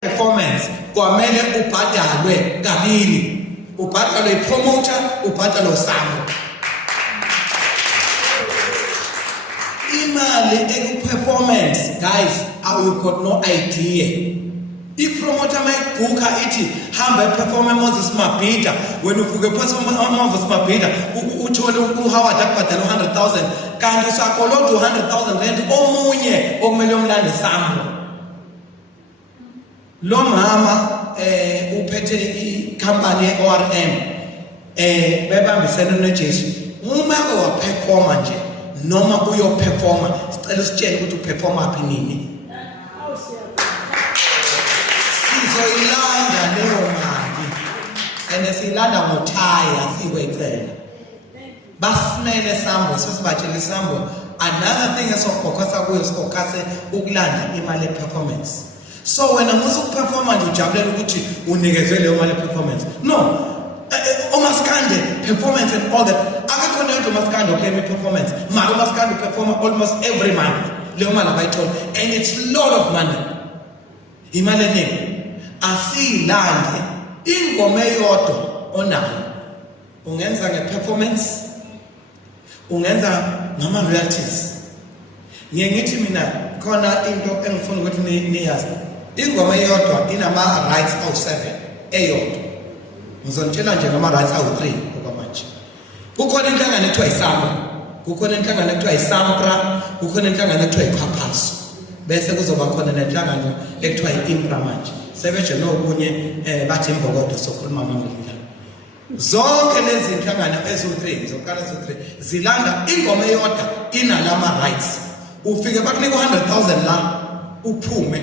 performance kwamele ubhadalwe kabili, ubhadalwe promoter, ubhadalwe sample. Imali eku-performance, guys, you've got no idea. I-promoter mayibhukha ithi hamba perform Moses Mabhida, wena uvuke phansi Moses Mabhida uthole uHoward akubhadala 100,000 kanti usakoloda 100,000 rand omunye okumele umlande sample. Lo mama uphethe i-company ye-ORM bebambisene noJesu. Uma waperforma nje noma uyoperforma, sicela usitshele ukuthi uperforma aphi nini. Sizoyilanda leyo mali and siyilanda ngothaya sikwecela. Basimele sambo sesibatshele sambo. Another thing esokhokhasa kuyo sikhokase ukulanda imali ye-performance. So when I'm also performing, you jump in ukuthi unikezwe leyo mali performance. No, umaskande performance and all that. Akakho nento umaskande okleme performance. Mali umaskande perform almost every month. Leyo mali abayithola and it's a lot of money. Imali eningi asiyilande ingoma eyodwa onayo. Ungenza nge-performance, ungenza ngama royalties. Ngithi mina khona into engifuna ukuthi niyazi. Ingoma eyodwa inama rights awu7 eyodwa. Ngizonitshela nje ngama rights awu3 okwamanje. Kukhona inhlangano ekuthiwa iSAMPRA, kukhona inhlangano ekuthiwa iSAMPRA, kukhona inhlangano ekuthiwa iQhaphaso. Bese kuzoba khona nenhlangano ekuthiwa iIMPRA manje. Sebeje nokunye bathi imbokodo sokhuluma ngamandla. Zonke lezi inhlangano ezu3, zokuqala ezu3 zilanda ingoma eyodwa inalama rights. Ufike bakunika 100,000 la uphume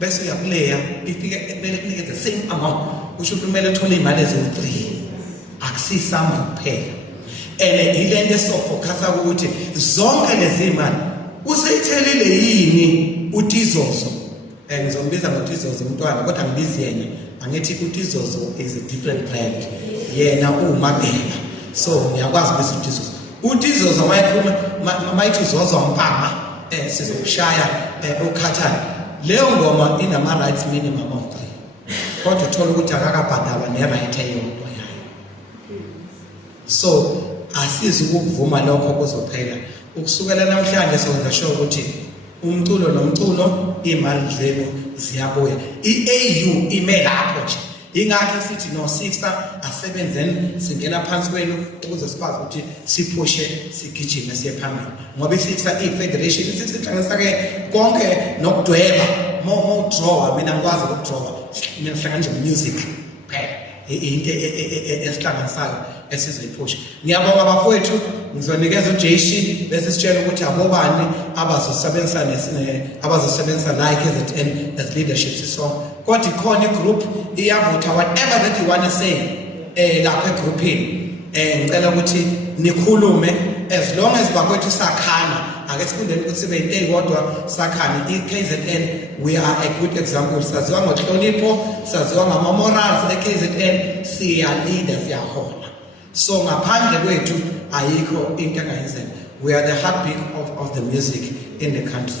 bese uyakuleya ifike kumele kunike the same amount usho kumele uthole imali ezo3 akusisamba kuphela ene ilento esofocus ukuthi zonke lezi imali useyithelile yini uTizozo ngizombiza ngoTizozo umntwana kodwa ngibizi yena angithi uTizozo is a different brand yena uMabheka so ngiyakwazi bese uTizozo uTizozo mayithi uzozwa mpama sizokushaya ukhathana leyo ngoma inama rights minimum of 3 kodwa uthola ukuthi akakabhadalwa ne-right eyodwa yayo. So asizi ukuvuma lokho kuzophela ukusukela namhlanje sokwenza sure ukuthi umculo nomculo imali zenu ziyabuya. I-AU ime lapho nje ingakho sithi no sister asebenzeni singena phansi kwenu ukuze sikwazi ukuthi siphushe sigijime siye phambili ngoba isixa i-federation isithi sihlanganisa ke konke nokudweba mo draw mina ngikwazi ukudraw mina hlangana nje music phela into esihlanganisayo esizoyiphusha. Ngiyabonga bafowethu ngizonikeza uJeshi bese sitshela ukuthi abobani abazosebenza like KZN as leadership song kodwa ikhona igroup iyavutha whatever that you want to say lapha egroupini ngicela ukuthi nikhulume as long as bakwethu sakhana ake sifundele ukuthi sibe into eyodwa sakhana. iKZN we are a good example. Saziwa ngohlonipho, saziwa ngama morals eKZN, siya leader siyahola. So ngaphandle kwethu ayikho into engayenzeka. We are the heartbeat of the music in the country.